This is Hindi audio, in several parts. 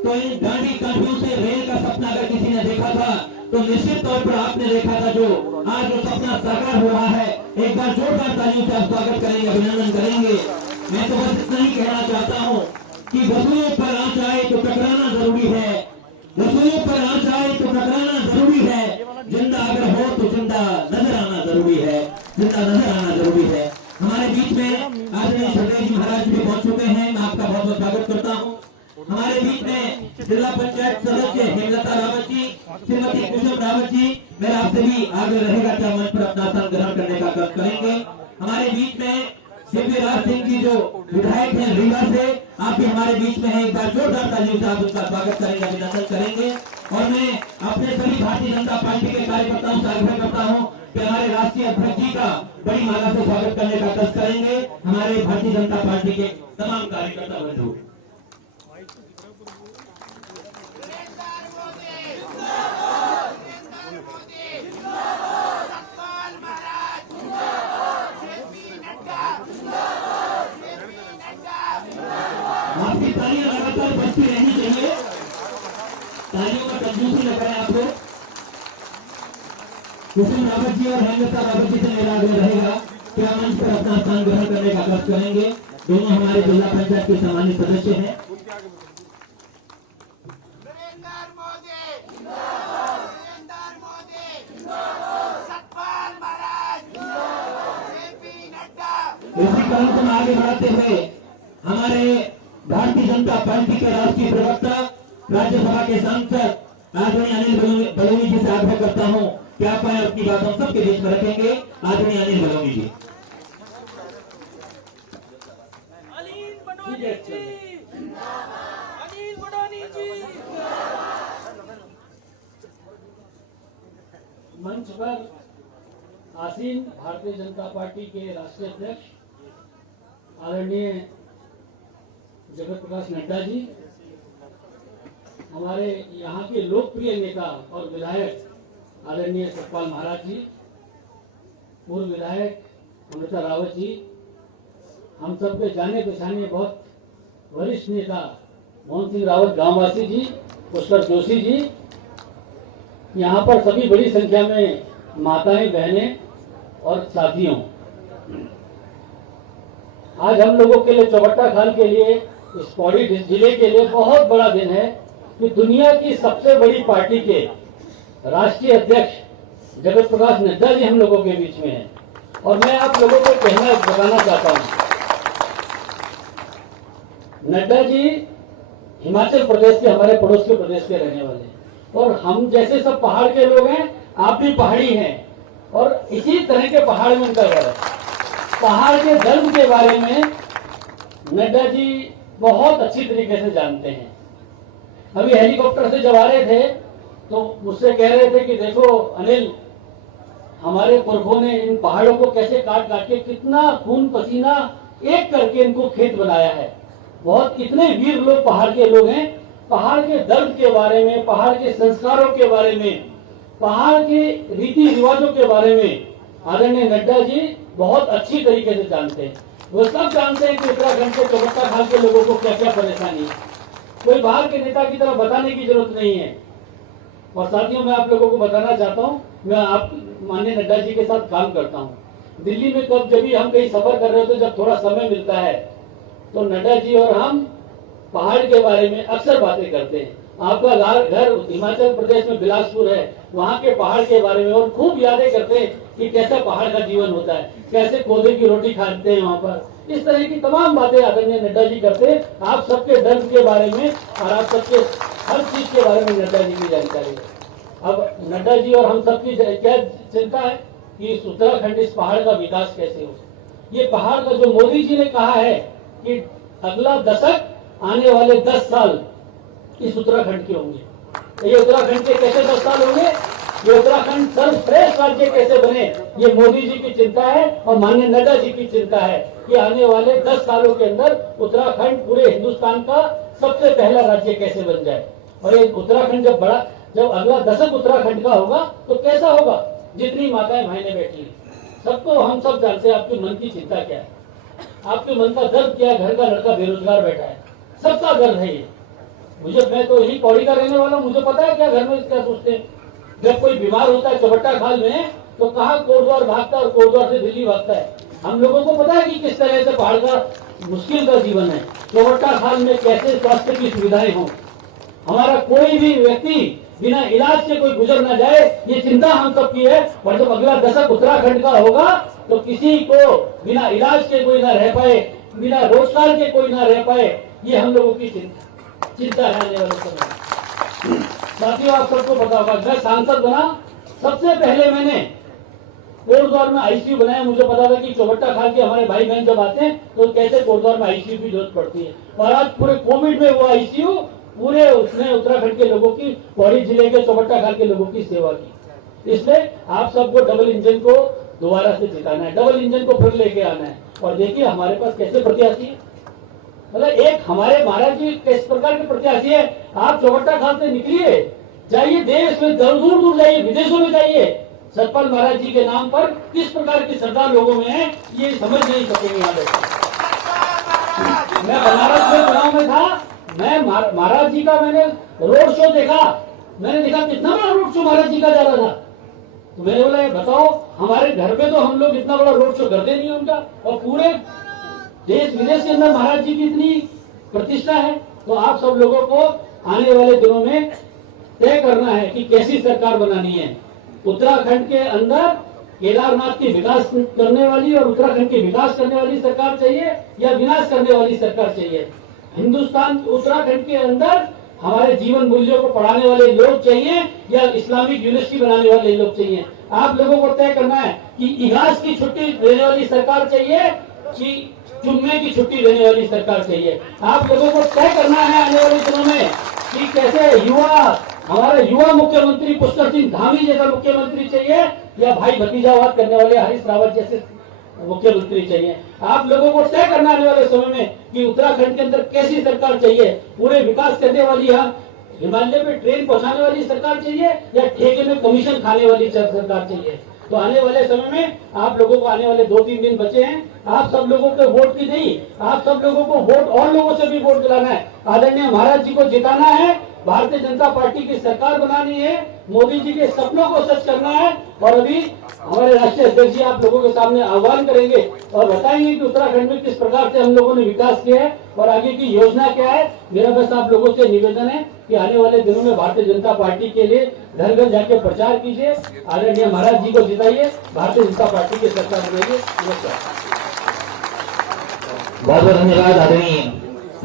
तो इन गांधी काठियों से रेल का सपना अगर किसी ने देखा था तो निश्चित तौर पर आपने देखा था। जो आज जो सपना साकार हो रहा है, एक बार जोरदार तालियों से आप स्वागत करेंगे, अभिनंदन करेंगे। मैं तो बस इतना ही कहना चाहता हूँ कि वसूलियों पर आंच आए तो टकराना जरूरी है, वसूलियों पर आंच आए तो टकराना जरूरी है। जिंदा अगर हो तो जिंदा नजर आना जरूरी है, जिंदा नजर आना जरूरी है। हमारे बीच में आदरणीय श्रद्धेय जी महाराज भी पहुंच चुके हैं, मैं आपका बहुत बहुत स्वागत करता हूं। हमारे बीच में जिला पंचायत सदस्य हेमलता रावत जी, श्रीमती कुसुम रावत जी, मेरा आपसे भी आग्रह रहेगा कि मंच पर अपना स्थान ग्रहण करने का कष्ट करेंगे। हमारे बीच में दिव्यराज सिंह जी जो विधायक हैं रीवा से, आप भी हमारे बीच में हैं, एक बार जोरदार तालियों से आप उनका स्वागत करेंगे, अभिनंदन करेंगे। और मैं अपने सभी भारतीय जनता पार्टी के कार्यकर्ताओं से आग्रह करता हूं कि हमारे राष्ट्रीय अध्यक्ष जी का बड़ी माला से स्वागत करने का कष्ट करेंगे, हमारे भारतीय जनता पार्टी के तमाम कार्यकर्ता बंधु। आपकी तालियां लगातार बजती रहनी चाहिए, तालियों का कंजूसी लग रहा है आप लोग। कुसुम रावत जी और हेमलता रावत जी से मेरा आग्रह रहेगा कि आप मंच पर अपना स्थान ग्रहण करने का कष्ट करेंगे। दोनों हमारे जिला पंचायत के सम्मानित सदस्य हैं। इसी क्रम को आगे बढ़ाते हुए हमारे भारतीय जनता पार्टी के राष्ट्रीय प्रवक्ता, राज्यसभा के सांसद आदरणीय अनिल बलूनी जी से आग्रह करता हूं कि आप अपनी बात हम सबके बीच में रखेंगे। आदरणीय अनिल बलूनी जी। मंच पर आसीन भारतीय जनता पार्टी के राष्ट्रीय अध्यक्ष आदरणीय जगत प्रकाश नड्डा जी, हमारे यहाँ के लोकप्रिय नेता और विधायक आदरणीय सतपाल महाराज जी, पूर्व विधायक हेमलता रावत जी, हम सबके जाने पहचाने बहुत वरिष्ठ नेता मोहन सिंह रावत गांववासी जी, पुष्कर जोशी जी, यहाँ पर सभी बड़ी संख्या में माताएं, बहनें और साथियों, आज हम लोगों के लिए चौबट्टा खाल के लिए, इस पौड़ी जिले के लिए बहुत बड़ा दिन है कि दुनिया की सबसे बड़ी पार्टी के राष्ट्रीय अध्यक्ष जगत प्रकाश नड्डा जी हम लोगों के बीच में हैं। और मैं आप लोगों को बताना चाहता हूं, नड्डा जी हिमाचल प्रदेश के, हमारे पड़ोस के प्रदेश के रहने वाले हैं और हम जैसे सब पहाड़ के लोग हैं, आप भी पहाड़ी हैं और इसी तरह के पहाड़ में उनका घर है। पहाड़ के दर्द के बारे में नड्डा जी बहुत अच्छी तरीके से जानते हैं। अभी हेलीकॉप्टर से जब आ रहे थे तो मुझसे कह रहे थे कि देखो अनिल, हमारे पुरखों ने इन पहाड़ों को कैसे काट काट के कितना खून पसीना एक करके इनको खेत बनाया है। बहुत कितने वीर लोग पहाड़ के लोग हैं। पहाड़ के दर्द के बारे में, पहाड़ के संस्कारों के बारे में, पहाड़ के रीति रिवाजों के बारे में आदरणीय नड्डा जी बहुत अच्छी तरीके से जानते हैं। वो सब जानते हैं कि उत्तराखंड के चौबट्टा खाल के लोगों को क्या क्या परेशानी है। कोई बाहर के नेता की तरह बताने की जरूरत नहीं है। और साथियों, मैं आप लोगों को बताना चाहता हूँ, मैं आप माननीय नड्डा जी के साथ काम करता हूँ। दिल्ली में जब भी हम कहीं सफर कर रहे होते, जब थोड़ा समय मिलता है तो नड्डा जी और हम पहाड़ के बारे में अक्सर बातें करते हैं। आपका घर हिमाचल प्रदेश में बिलासपुर है, वहाँ के पहाड़ के बारे में और खूब यादें करते हैं कि कैसा पहाड़ का जीवन होता है, कैसे पौधे की रोटी खाते हैं वहाँ पर। इस तरह की तमाम बातें आदरणीय नड्डा जी करते हैं। आप सबके दर्द के बारे में और आप सबके हर चीज के बारे में नड्डा जी की जानकारी है। अब नड्डा जी और हम सबकी क्या चिंता है कि इस उत्तराखंड, इस पहाड़ का विकास कैसे हो। ये पहाड़ का जो मोदी जी ने कहा है कि अगला दशक, आने वाले 10 साल इस उत्तराखंड के होंगे, तो ये उत्तराखंड के कैसे 10 साल होंगे, ये उत्तराखंड सर्वश्रेष्ठ राज्य कैसे बने, ये मोदी जी की चिंता है और माननीय नड्डा जी की चिंता है कि आने वाले 10 सालों के अंदर उत्तराखंड पूरे हिंदुस्तान का सबसे पहला राज्य कैसे बन जाए। और ये उत्तराखंड जब अगला दशक उत्तराखंड का होगा तो कैसा होगा। जितनी माताएं बहनें बैठी हैं, सबको हम सब जानते हैं आपके मन की चिंता क्या है, आपके मन का दर्द क्या है। घर का लड़का बेरोजगार बैठा है, सबका दर्द है ये। मैं तो यही पौड़ी का रहने वाला हूं, मुझे पता है क्या घर में क्या सोचते हैं। जब कोई बीमार होता है चौबट्टा खाल में तो कहाँ कोटद्वार भागता है और कोटद्वार से दिल्ली भागता है। हम लोगों को पता है कि किस तरह से पहाड़ का मुश्किल का जीवन है, चौबट्टा खाल में कैसे स्वास्थ्य की सुविधाएं हों, हमारा कोई भी व्यक्ति बिना इलाज के कोई गुजर ना जाए, ये चिंता हम सब की है। और जब अगला दशक उत्तराखंड का होगा तो किसी को बिना इलाज के कोई ना रह पाए, बिना रोजगार के कोई ना रह पाए, ये हम लोगों की चिंता है आने वाले समय। साथियों, आप सबको पता होगा, मैं सांसद बना सबसे पहले मैंने कोटद्वार में आईसीयू बनाया। मुझे पता था कि चौबट्टा खाल के हमारे भाई बहन जब आते हैं तो कैसे कोटद्वार में आईसीयू की जरूरत पड़ती है। और आज पूरे कोविड में वो आईसीयू पूरे उसने उत्तराखंड के लोगों की, पौड़ी जिले के चौबट्टा खाल के लोगों की सेवा की। इसलिए आप सबको डबल इंजन को दोबारा से जिताना है, डबल इंजन को फिर लेके आना है। और देखिए हमारे पास कैसे प्रत्याशी है, मतलब एक हमारे महाराज जी किस प्रकार के प्रत्याशी है। आप चौबट्टा खाल से निकलिए, जाइए देश में, दूर दूर जाइए, विदेशों में जाइए, सतपाल महाराज जी के नाम पर किस प्रकार की श्रद्धा लोगों में है, ये समझ नहीं सकेंगे यहाँ लोग। मैं बनारस में चुनाव में था, मैं महाराज जी का मैंने रोड शो देखा, मैंने देखा कितना बड़ा रोड शो महाराज जी का जा रहा था। तो मैंने बोला ये बताओ, हमारे घर पे तो हम लोग इतना बड़ा रोड शो करते नहीं उनका, और पूरे देश विदेश के अंदर महाराज जी की इतनी प्रतिष्ठा है। तो आप सब लोगों को आने वाले दिनों में तय करना है कि कैसी सरकार बनानी है। उत्तराखंड के अंदर केदारनाथ की विकास करने वाली और उत्तराखंड की विकास करने वाली सरकार चाहिए या विनाश करने वाली सरकार चाहिए। हिंदुस्तान उत्तराखंड के अंदर हमारे जीवन मूल्यों को पढ़ाने वाले लोग चाहिए या इस्लामिक यूनिवर्सिटी बनाने वाले लोग चाहिए। आप लोगों को तय करना है कि इगास की छुट्टी देने वाली सरकार चाहिए कि जुम्मे की छुट्टी देने वाली सरकार चाहिए। आप लोगों को तय करना है आने वाले दिनों में कि कैसे हमारे युवा मुख्यमंत्री पुष्कर सिंह धामी जैसा मुख्यमंत्री चाहिए या भाई भतीजावाद करने वाले हरीश रावत जैसे मुख्यमंत्री चाहिए। आप लोगों को तय करना आने वाले समय में कि उत्तराखंड के अंदर कैसी सरकार चाहिए। पूरे विकास करने वाली, यहाँ हिमालय में ट्रेन पहुंचाने वाली सरकार चाहिए या ठेके में कमीशन खाने वाली सरकार चाहिए। तो आने वाले समय में आप लोगों को, आने वाले 2-3 दिन बचे हैं, आप सब लोगों को वोट की नहीं, आप सब लोगों को वोट और लोगों से भी वोट दिलाना है। आदरणीय महाराज जी को जिताना है, भारतीय जनता पार्टी की सरकार बनानी है, मोदी जी के सपनों को सच करना है। और अभी हमारे राष्ट्रीय अध्यक्ष जी आप लोगों के सामने आह्वान करेंगे और बताएंगे कि उत्तराखंड में किस प्रकार से हम लोगों ने विकास किया है और आगे की योजना क्या है। मेरा बस आप लोगों से निवेदन है कि आने वाले दिनों में भारतीय जनता पार्टी के लिए घर घर जाके प्रचार कीजिए, आदरणीय महाराज जी को जिताइए, भारतीय जनता पार्टी की सरकार बनाइए। नमस्कार। बहुत बहुत धन्यवाद आदरणीय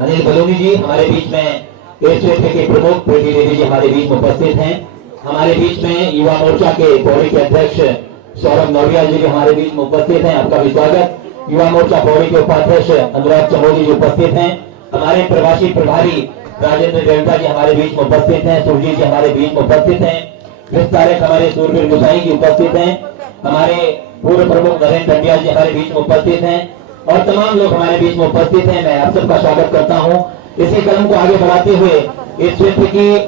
अनिल बलूनी जी। हमारे बीच में देश के प्रमुख प्रतिनिधि जी हमारे बीच में उपस्थित हैं। हमारे बीच में युवा मोर्चा के पौड़ी के अध्यक्ष सौरभ नौरियाल जी भी हमारे बीच में उपस्थित हैं, आपका भी स्वागत। युवा मोर्चा पौड़ी के उपाध्यक्ष अनुराग चमोली जी उपस्थित हैं। हमारे प्रवासी प्रभारी राजेंद्र देवता जी हमारे बीच में उपस्थित हैं, सुरजीत जी हमारे बीच में उपस्थित हैं, विस्तारक हमारे सूरवीर गुसाई जी उपस्थित हैं, हमारे पूर्व प्रमुख नरेंद्र टंडियाल जी हमारे बीच में उपस्थित हैं और तमाम लोग हमारे बीच में उपस्थित हैं। मैं आप सबका स्वागत करता हूं। इसी क्रम को आगे बढ़ाते हुए इस क्षेत्र की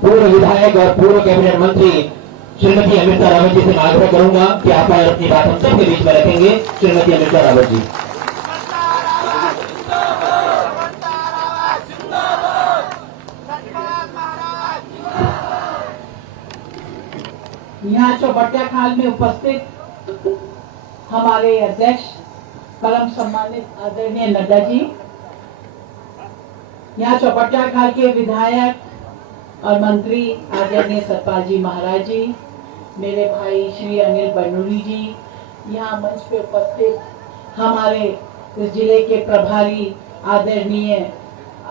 पूर्व विधायक और पूर्व कैबिनेट मंत्री श्रीमती अमृता रावत जी से मैं आग्रह करूंगा कि आप अपनी बात हम सबके बीच में रखेंगे। श्रीमती अमृता रावत जी। यहाँ चौबट्टा खाल में उपस्थित हमारे अध्यक्ष परम सम्मानित आदरणीय नड्डा जी, यहाँ चौबट्टा खाल के विधायक और मंत्री आदरणीय सतपाल जी महाराज जी, मेरे भाई श्री अनिल बलूनी जी, यहाँ मंच पे उपस्थित हमारे इस जिले के प्रभारी आदरणीय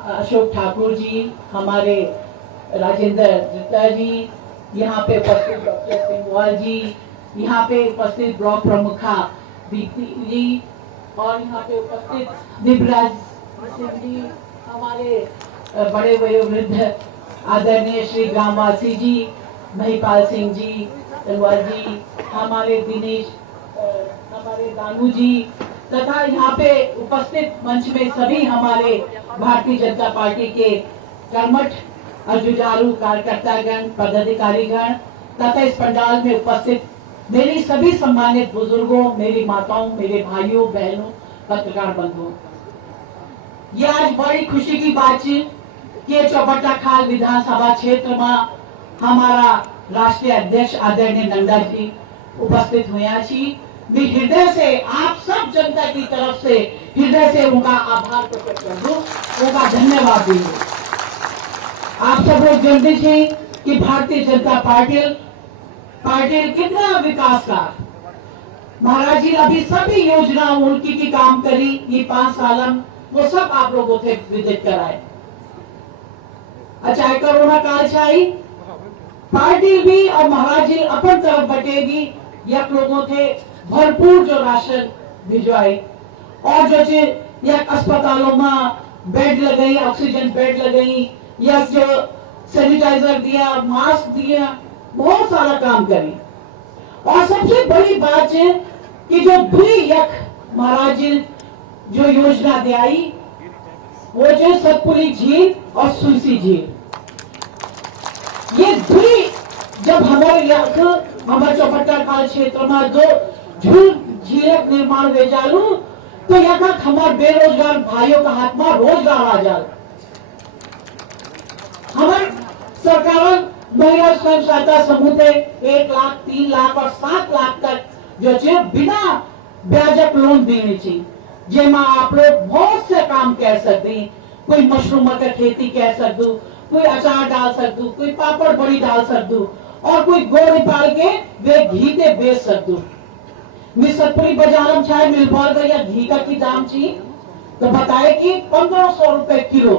अशोक ठाकुर जी, हमारे राजेंद्र दत्ता जी, यहाँ पे उपस्थित डॉक्टर सिंहवाल जी, यहाँ पे उपस्थित ब्लॉक प्रमुखा दीप्ति जी और यहाँ पे उपस्थित दिव्यराज सिंह जी, हमारे बड़े वयोवृद्ध आदरणीय श्री ग्रामवासी जी महिपाल सिंह जी, तलवार जी, हमारे दिनेश, हमारे दानू जी तथा यहाँ पे उपस्थित मंच में सभी हमारे भारतीय जनता पार्टी के कर्मठ और जुझारू कार्यकर्तागण, पदाधिकारीगण तथा इस पंडाल में उपस्थित मेरी सभी सम्मानित बुजुर्गों, मेरी माताओं, मेरे भाइयों बहनों, पत्रकार बंधुओं, ये आज बड़ी खुशी की बात कि चौबट्टा खाल विधानसभा क्षेत्र में हमारा राष्ट्रीय अध्यक्ष आदरणीय नंदा जी उपस्थित हुआ छी। मैं हृदय से आप सब जनता की तरफ से हृदय से उनका आभार प्रकट कर दूं, उनका धन्यवाद दूं। आप सब लोग जानते थे कि भारतीय जनता पार्टी कितना विकास का महाराज जी अभी सभी योजना उनकी की काम करी ये 5 साल में, वो सब आप लोगों से विजिट कराए। अच्छा कोरोना काल छाई पार्टी भी और महाराज जी अपन तरफ बटेगी यक लोगों थे भरपूर जो राशन भिजवाई और जो यक अस्पतालों में बेड लगाई, ऑक्सीजन बेड लगाई, या जो सैनिटाइजर दिया, मास्क दिया, बहुत सारा काम करी। और सबसे बड़ी बात है कि जो दुई यक महाराज जी जो योजना दियाई वो जो सतपुली झील और सुलसी झील, ये दुई जब हमारे चौबट्टा खाल क्षेत्र में जो झील निर्माण हो जालू तो यहाँ हमारे बेरोजगार भाइयों का हाथ में रोजगार आ जाए। हमारे सरकार महिला स्वयं सहायता समूह थे 1 लाख, 3 लाख और 7 लाख तक जो है बिना ब्याजक लोन देने चाहिए, जेमा आप लोग बहुत से काम कर सकते। कोई मशरूम का खेती कर सकते, कोई अचार डाल सकते, कोई पापड़ बड़ी डाल सकते और कोई गोड़ी पाल के वे घी ते बेच सकते। सतपुरी बाजार में चाहे मिल या घी का की दाम चाहिए तो बताए कि 1500 रुपए किलो।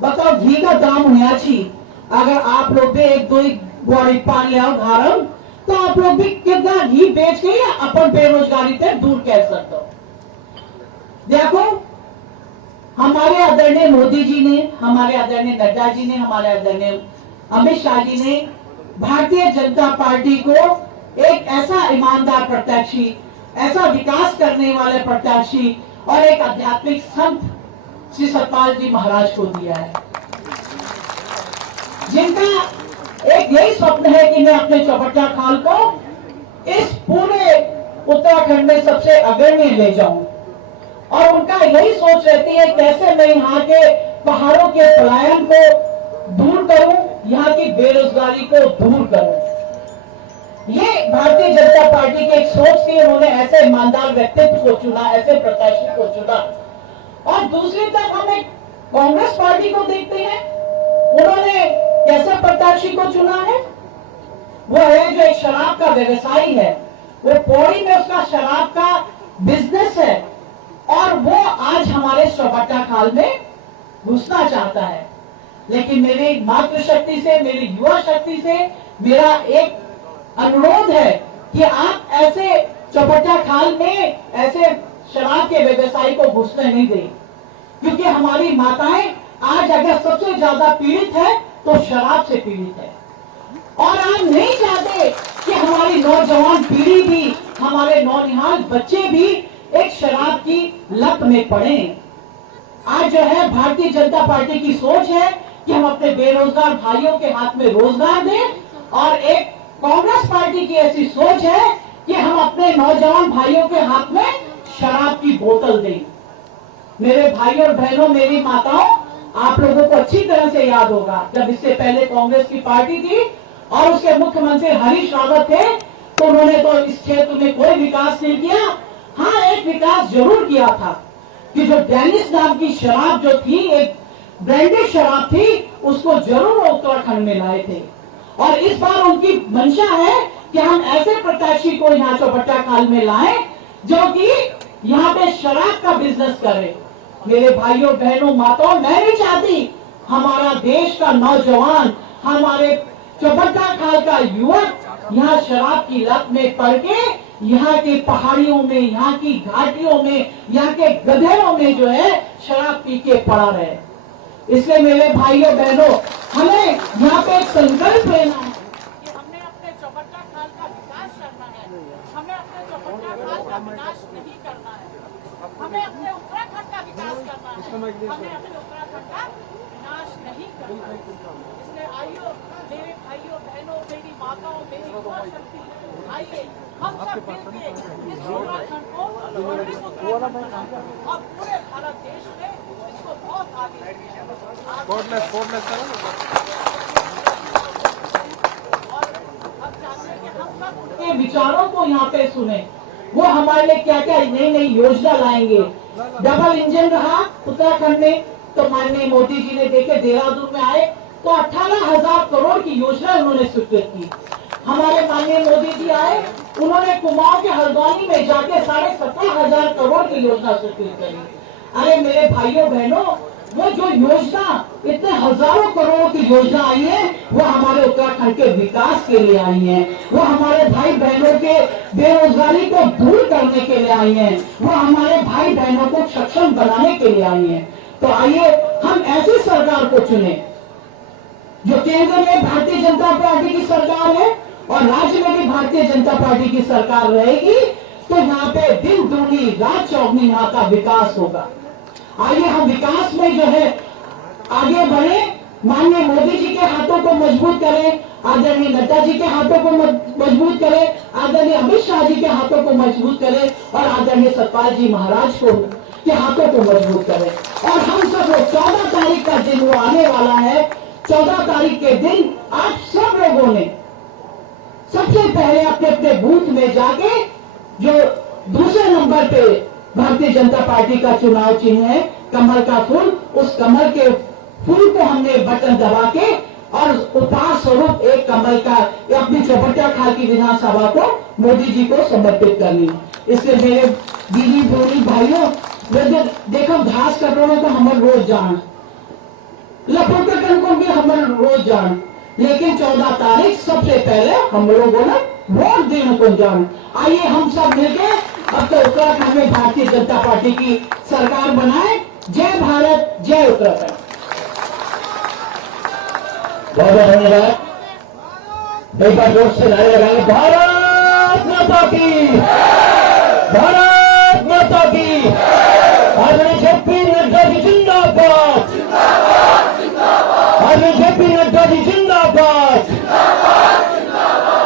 बताओ घी का दाम होना चाहिए। अगर आप लोग भी 1-2 गोड़ी पाल ले आओ घर तो आप लोग भी कितना घी बेच के अपन बेरोजगारी से दूर कर सकते हो। देखो हमारे आदरणीय मोदी जी ने, हमारे आदरणीय नड्डा जी ने, हमारे आदरणीय अमित शाह जी ने भारतीय जनता पार्टी को एक ऐसा ईमानदार प्रत्याशी, ऐसा विकास करने वाले प्रत्याशी और एक आध्यात्मिक संत श्री सतपाल जी महाराज को दिया है, जिनका एक यही स्वप्न है कि मैं अपने चौबट्टा खाल को इस पूरे उत्तराखंड में सबसे अग्रणी ले जाऊं। और उनका यही सोच रहती है कैसे मैं यहाँ के पहाड़ों के पलायन को दूर करूं, यहाँ की बेरोजगारी को दूर करूं। ये भारतीय जनता पार्टी की एक सोच थी। उन्होंने ऐसे ईमानदार व्यक्तित्व को चुना, ऐसे प्रत्याशी को चुना। और दूसरी तरफ हम एक कांग्रेस पार्टी को देखते हैं, उन्होंने कैसे प्रत्याशी को चुना है? वो है जो एक शराब का व्यवसायी है, वो पौड़ी में उसका शराब का बिजनेस है और वो आज हमारे चौबट्टा खाल में घुसना चाहता है। लेकिन मेरी मातृशक्ति से, मेरी युवा शक्ति से मेरा एक अनुरोध है कि आप ऐसे चौबट्टा खाल में ऐसे शराब के व्यवसायी को घुसने नहीं दें, क्योंकि हमारी माताएं आज अगर सबसे ज्यादा पीड़ित है तो शराब से पीड़ित है। और आप नहीं चाहते कि हमारी नौजवान पीढ़ी भी, हमारे नौनिहाल बच्चे भी एक शराब की लत में पड़े। आज जो है भारतीय जनता पार्टी की सोच है कि हम अपने बेरोजगार भाइयों के हाथ में रोजगार दें, और एक कांग्रेस पार्टी की ऐसी सोच है कि हम अपने नौजवान भाइयों के हाथ में शराब की बोतल दें। मेरे भाई और बहनों, मेरी माताओं, आप लोगों को अच्छी तरह से याद होगा जब इससे पहले कांग्रेस की पार्टी थी और उसके मुख्यमंत्री हरीश रावत थे तो उन्होंने तो इस क्षेत्र में कोई विकास नहीं किया। हाँ, एक विकास जरूर किया था कि जो डेनिस नाम की शराब जो थी, एक ब्रांडेड शराब थी, उसको जरूर उत्तराखंड में लाए थे। और इस बार उनकी मंशा है कि हम ऐसे प्रत्याशी को यहाँ चौबट्टा खाल में लाएं जो कि यहाँ पे शराब का बिजनेस करे। मेरे भाइयों बहनों माताओं, मैं नहीं चाहती हमारा देश का नौजवान, हमारे चौबट्टा खाल का युवक यहाँ शराब की लत में पड़ के यहाँ की पहाड़ियों में, यहाँ की घाटियों में, यहाँ के गधेरों में जो है शराब पी के पड़ा रहे। इसलिए मेरे भाइयों बहनों, हमें यहाँ पे एक संकल्प लेना है कि हमने अपने चौबट्टा खाल का विकास करना है, हमें अपने चौबट्टा खाल का विनाश नहीं करना है, हमें अपने उत्तराखंड का विकास करना है, हमें अपने उत्तराखंड का विनाश नहीं करना है। इसलिए आइयो मेरे भाइयों बहनों, मेरी माताओं, मेरी युवा शक्ति, आइए हम सब मिलकर इस उत्तराखंड को और पूरे भारत देश में इसको बहुत के विचारों को यहाँ पे सुने, वो हमारे लिए क्या क्या नई नई योजना लाएंगे। डबल इंजन रहा उत्तराखंड में, तो माननीय मोदी जी ने देखे देहरादून में आए तो 18,000 करोड़ की योजना उन्होंने स्वीकृत की। हमारे माननीय मोदी जी आए, उन्होंने कुमाऊं के हल्द्वानी में जाके 17,500 करोड़ की योजना स्वीकृत करी। अरे मेरे भाइयों बहनों, वो जो योजना इतने हजारों करोड़ की योजना आई है, वो हमारे उत्तराखंड के विकास के लिए आई है, वो हमारे भाई बहनों के बेरोजगारी को दूर करने के लिए आई है, वो हमारे भाई बहनों को सक्षम बनाने के लिए आई है। तो आइए हम ऐसी सरकार को चुने जो केंद्र में भारतीय जनता पार्टी की सरकार है और राज्य में भी भारतीय जनता पार्टी की सरकार रहेगी, तो यहाँ पे दिन दूनी रात चौगनी यहाँ का विकास होगा। आइए हम विकास में जो है आगे बढ़े, माननीय मोदी जी के हाथों को मजबूत करें, आदरणीय नड्डा जी के हाथों को मजबूत करें, आदरणीय अमित शाह जी के हाथों को मजबूत करें और आदरणीय सतपाल जी महाराज के हाथों को मजबूत करें। और हम सब लोग 14 तारीख का दिन वो आने वाला है, 14 तारीख के दिन आप सब लोगों ने सबसे पहले अपने अपने बूथ में जाके जो दूसरे नंबर पे भारतीय जनता पार्टी का चुनाव चिन्ह है कमल का फूल, उस कमल के फूल को हमने बटन दबा के और उपहार स्वरूप एक कमल का अपनी चौपटिया खाल की विधानसभा को मोदी जी को समर्पित करनी। इसलिए मेरे दीदी बहनी भाइयों, देखो घास कटोरो तो हमारे रोज जान, लपोटन को भी हमारे रोज जान, लेकिन 14 तारीख सबसे पहले हम लोगों ने वोट देने को जान। आइए हम सब मिलकर अब तो उत्तराखंड में भारतीय जनता पार्टी की सरकार बनाए। जय भारत, जय उत्तराखंड। बहुत बहुत धन्यवाद। एक बार जोर से नारे लगाएंगे, भारत माता की, भारत माता की। आदरणीय जेपी नड्डा जी जिंदाबाद, आदरणीय जेपी नड्डा जी जिंदाबाद,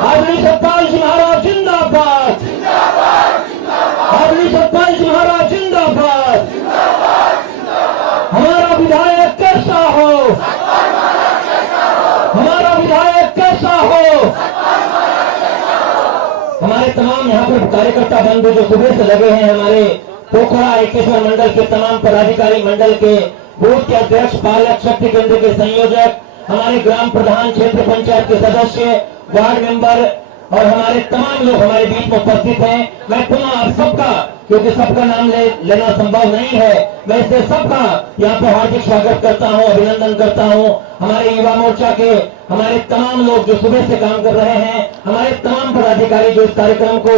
आदरणीय सतपाल जी महाराज जिंदाबाद, आदरणीय सतपाल जी महाराज जिंदाबाद। हमारा विधायक कैसा हो, हमारा विधायक कैसा हो। हमारे तमाम यहाँ पर कार्यकर्ता बंधु जो सुबह से लगे हैं, हमारे पोखरा एकेश्वर मंडल के तमाम पदाधिकारी मंडल के बूथ के अध्यक्ष, पालक, शक्ति केंद्र के संयोजक, हमारे ग्राम प्रधान, क्षेत्र पंचायत के सदस्य, वार्ड मेंबर और हमारे तमाम लोग हमारे बीच में उपस्थित हैं। मैं पुनः आप सबका, क्योंकि सबका नाम लेना संभव नहीं है, मैं इससे सबका यहाँ पर हार्दिक स्वागत करता हूँ, अभिनंदन करता हूँ। हमारे युवा मोर्चा के हमारे तमाम लोग जो सुबह से काम कर रहे हैं, हमारे तमाम पदाधिकारी जो इस कार्यक्रम को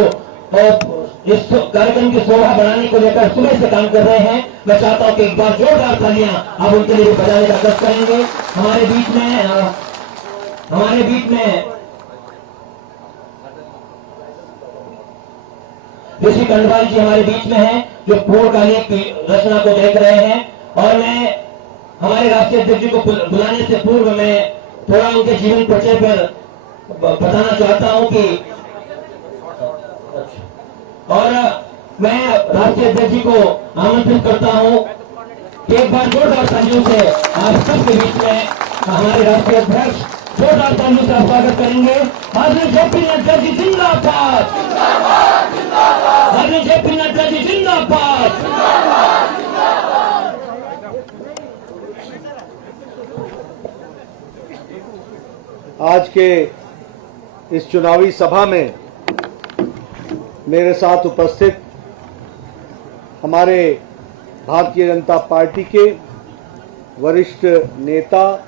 इस कार्यक्रम की शोभा बनाने को लेकर सुबह से काम कर रहे हैं, मैं चाहता हूँ कि एक बार जोरदार तालियां आप उनके लिए बजाने का कष्ट करेंगे। हमारे बीच में ऋषि कंडवाल जी हमारे बीच में हैं, जो पूर्णकालिक की रचना को देख रहे हैं। और मैं हमारे राष्ट्रीय अध्यक्ष जी को बुलाने से पूर्व मैं थोड़ा उनके जीवन परिचय पर बताना चाहता हूं कि, और मैं राष्ट्रीय अध्यक्ष जी को आमंत्रित करता हूं कि एक बार जोरदार तालियों से आप सबके बीच में हमारे राष्ट्रीय अध्यक्ष जोरदार तालियों से स्वागत करेंगे। आदरणीय जेपी नड्डा जी जिंदाबाद, आदरणीय जेपी नड्डा जी जिंदाबाद। आज के इस चुनावी सभा में मेरे साथ उपस्थित हमारे भारतीय जनता पार्टी के वरिष्ठ नेता,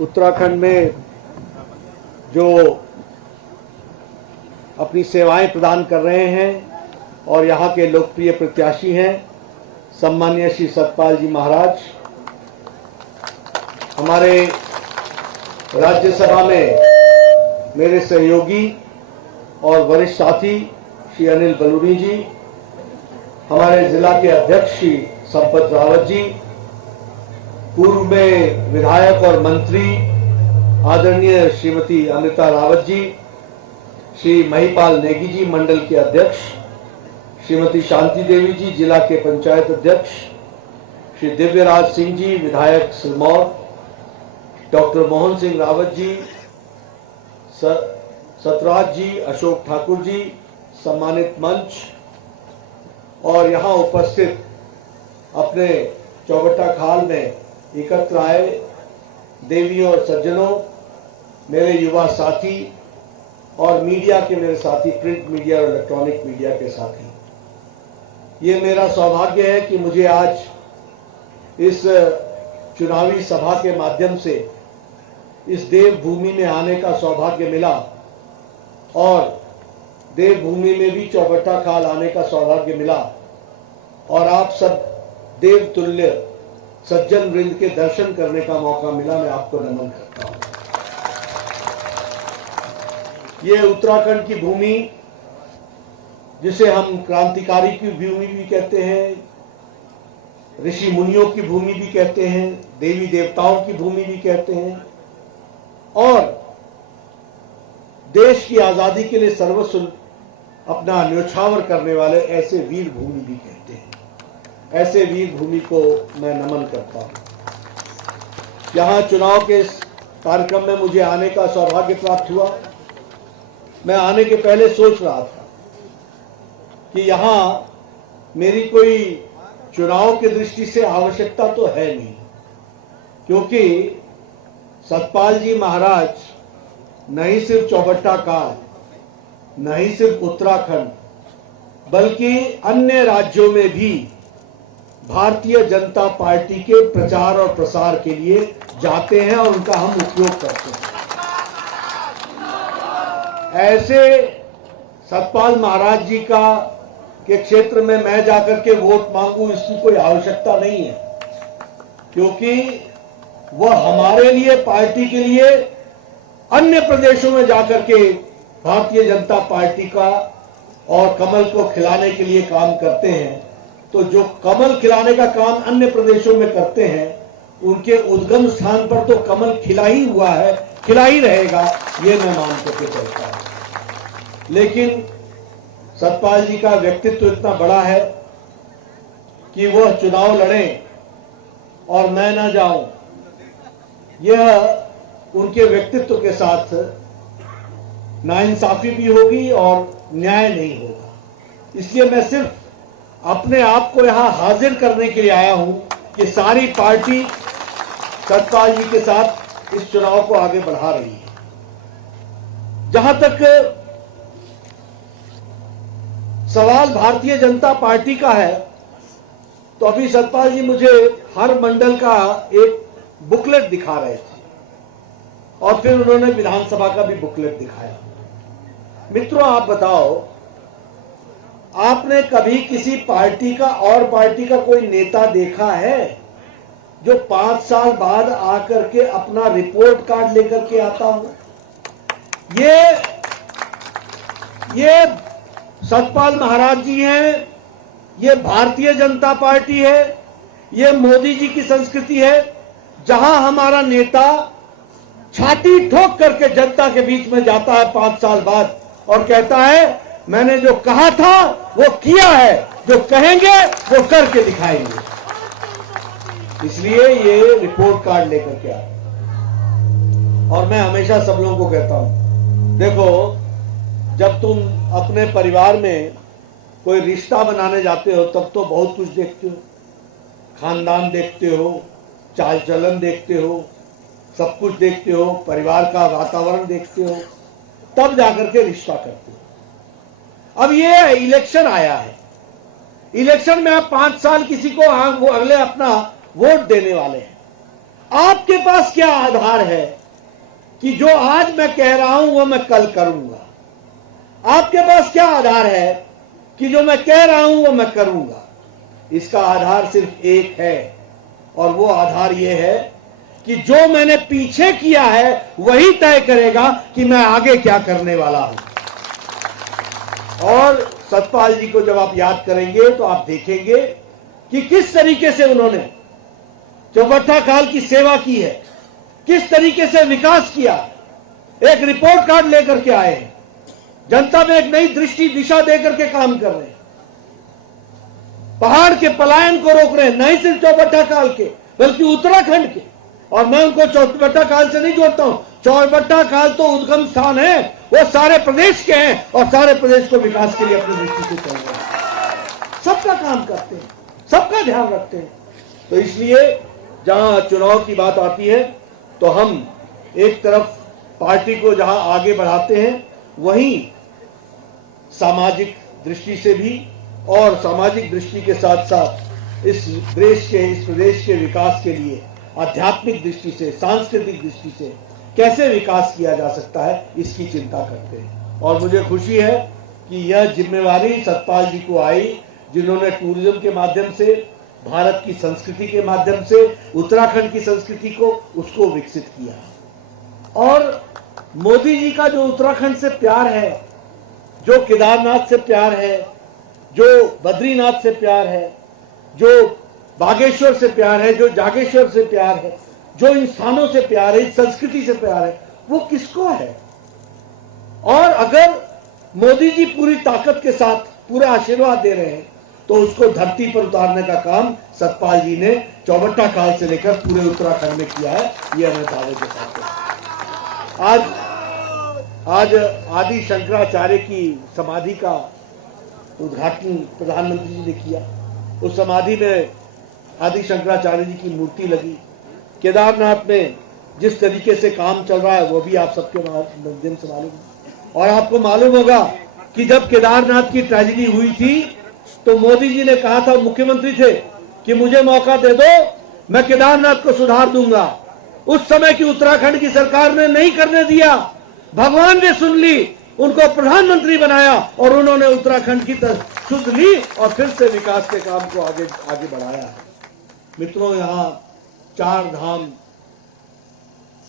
उत्तराखंड में जो अपनी सेवाएं प्रदान कर रहे हैं और यहाँ के लोकप्रिय प्रत्याशी हैं, सम्माननीय श्री सतपाल जी महाराज, हमारे राज्यसभा में मेरे सहयोगी और वरिष्ठ साथी श्री अनिल बलूनी जी, हमारे जिला के अध्यक्ष श्री संपत रावत जी, पूर्व में विधायक और मंत्री आदरणीय श्रीमती अमृता रावत जी, श्री महिपाल नेगी जी मंडल के अध्यक्ष, श्रीमती शांति देवी जी जिला के पंचायत अध्यक्ष, श्री दिव्यराज सिंह जी विधायक सिरमौर, डॉक्टर मोहन सिंह रावत जी, सतराज जी, अशोक ठाकुर जी, सम्मानित मंच और यहाँ उपस्थित अपने चौबट्टा खाल में एकत्र आए देवियों और सज्जनों, मेरे युवा साथी और मीडिया के मेरे साथी, प्रिंट मीडिया और इलेक्ट्रॉनिक मीडिया के साथी, ये मेरा सौभाग्य है कि मुझे आज इस चुनावी सभा के माध्यम से इस देवभूमि में आने का सौभाग्य मिला और देवभूमि में भी चौबट्टा खाल आने का सौभाग्य मिला और आप सब देवतुल्य सज्जन वृंद के दर्शन करने का मौका मिला। मैं आपको नमन करता हूं। ये उत्तराखंड की भूमि, जिसे हम क्रांतिकारी की भूमि भी कहते हैं, ऋषि मुनियों की भूमि भी कहते हैं, देवी देवताओं की भूमि भी कहते हैं और देश की आजादी के लिए सर्वस्व अपना न्योछावर करने वाले ऐसे वीर भूमि भी कहते हैं। ऐसे वीर भूमि को मैं नमन करता हूं। यहां चुनाव के इस कार्यक्रम में मुझे आने का सौभाग्य प्राप्त हुआ। मैं आने के पहले सोच रहा था कि यहां मेरी कोई चुनाव की दृष्टि से आवश्यकता तो है नहीं, क्योंकि सतपाल जी महाराज नहीं सिर्फ चौबट्टा खाल, नहीं सिर्फ उत्तराखंड, बल्कि अन्य राज्यों में भी भारतीय जनता पार्टी के प्रचार और प्रसार के लिए जाते हैं और उनका हम उपयोग करते हैं। ऐसे सतपाल महाराज जी का के क्षेत्र में मैं जाकर के वोट मांगूं, इसकी कोई आवश्यकता नहीं है, क्योंकि वह हमारे लिए, पार्टी के लिए अन्य प्रदेशों में जाकर के भारतीय जनता पार्टी का और कमल को खिलाने के लिए काम करते हैं। तो जो कमल खिलाने का काम अन्य प्रदेशों में करते हैं, उनके उद्गम स्थान पर तो कमल खिला ही हुआ है, खिला ही रहेगा, ये मैं मान करके चलता हूं। लेकिन सतपाल जी का व्यक्तित्व इतना बड़ा है कि वह चुनाव लड़ें और मैं ना जाऊं, यह उनके व्यक्तित्व के साथ नाइंसाफी भी होगी और न्याय नहीं होगा। इसलिए मैं सिर्फ अपने आप को यहां हाजिर करने के लिए आया हूं कि सारी पार्टी सतपाल जी के साथ इस चुनाव को आगे बढ़ा रही है। जहां तक सवाल भारतीय जनता पार्टी का है, तो अभी सतपाल जी मुझे हर मंडल का एक बुकलेट दिखा रहे थे और फिर उन्होंने विधानसभा का भी बुकलेट दिखाया। मित्रों, आप बताओ, आपने कभी किसी पार्टी का और पार्टी का कोई नेता देखा है जो 5 साल बाद आकर के अपना रिपोर्ट कार्ड लेकर के आता हो? ये सतपाल महाराज जी हैं, ये भारतीय जनता पार्टी है, ये मोदी जी की संस्कृति है, जहां हमारा नेता छाती ठोक करके जनता के बीच में जाता है 5 साल बाद और कहता है मैंने जो कहा था वो किया है, जो कहेंगे वो करके दिखाएंगे। इसलिए ये रिपोर्ट कार्ड लेकर के आए। और मैं हमेशा सब लोगों को कहता हूं, देखो, जब तुम अपने परिवार में कोई रिश्ता बनाने जाते हो तब तो बहुत कुछ देखते हो, खानदान देखते हो, चाल चलन देखते हो, सब कुछ देखते हो, परिवार का वातावरण देखते हो, तब जाकर के रिश्ता करते हो। अब ये इलेक्शन आया है, इलेक्शन में आप 5 साल किसी को वो अगले अपना वोट देने वाले हैं। आपके पास क्या आधार है कि जो आज मैं कह रहा हूं वो मैं कल करूंगा? आपके पास क्या आधार है कि जो मैं कह रहा हूं वो मैं करूंगा? इसका आधार सिर्फ एक है और वो आधार ये है कि जो मैंने पीछे किया है वही तय करेगा कि मैं आगे क्या करने वाला हूं। और सतपाल जी को जब आप याद करेंगे तो आप देखेंगे कि किस तरीके से उन्होंने चौबट्टा खाल की सेवा की है, किस तरीके से विकास किया। एक रिपोर्ट कार्ड लेकर के आए हैं, जनता में एक नई दृष्टि दिशा देकर के काम कर रहे हैं। पहाड़ के पलायन को रोक रहे हैं, नहीं सिर्फ चौबट्टा काल के बल्कि उत्तराखंड के। और मैं उनको चौबट्टा काल से नहीं जोड़ता हूं, चौबट्टा काल तो उद्गम स्थान है, वो सारे प्रदेश के हैं और सारे प्रदेश को विकास के लिए अपनी दृष्टि से चल रहे हैं, सबका काम करते हैं, सबका ध्यान रखते हैं। तो इसलिए जहां चुनाव की बात आती है तो हम एक तरफ पार्टी को जहां आगे बढ़ाते हैं, वहीं सामाजिक दृष्टि से भी और सामाजिक दृष्टि के साथ साथ इस देश के, इस प्रदेश के विकास के लिए आध्यात्मिक दृष्टि से, सांस्कृतिक दृष्टि से कैसे विकास किया जा सकता है, इसकी चिंता करते हैं। और मुझे खुशी है कि यह जिम्मेवारी सतपाल जी को आई, जिन्होंने टूरिज्म के माध्यम से, भारत की संस्कृति के माध्यम से उत्तराखंड की संस्कृति को, उसको विकसित किया। और मोदी जी का जो उत्तराखंड से प्यार है, जो केदारनाथ से प्यार है, जो बद्रीनाथ से प्यार है, जो बागेश्वर से प्यार है, जो जागेश्वर से प्यार है, जो इन स्थानों से प्यार है, इस संस्कृति से प्यार है, वो किसको है? और अगर मोदी जी पूरी ताकत के साथ पूरा आशीर्वाद दे रहे हैं तो उसको धरती पर उतारने का काम सतपाल जी ने चौबट्टा काल से लेकर पूरे उत्तराखंड में किया है। ये हमें दावे के साथ है। आज आदि शंकराचार्य की समाधि का उद्घाटन प्रधानमंत्री जी ने किया। उस समाधि में आदि शंकराचार्य जी की मूर्ति लगी। केदारनाथ में जिस तरीके से काम चल रहा है वो भी आप सबके माध्यम से मालूम है। और आपको मालूम होगा कि जब केदारनाथ की ट्रेजेडी हुई थी तो मोदी जी ने कहा था, मुख्यमंत्री थे, कि मुझे मौका दे दो, मैं केदारनाथ को सुधार दूंगा। उस समय की उत्तराखंड की सरकार ने नहीं करने दिया। भगवान ने सुन ली, उनको प्रधानमंत्री बनाया और उन्होंने उत्तराखंड की सुध ली और फिर से विकास के काम को आगे बढ़ाया है। मित्रों, यहाँ 4 धाम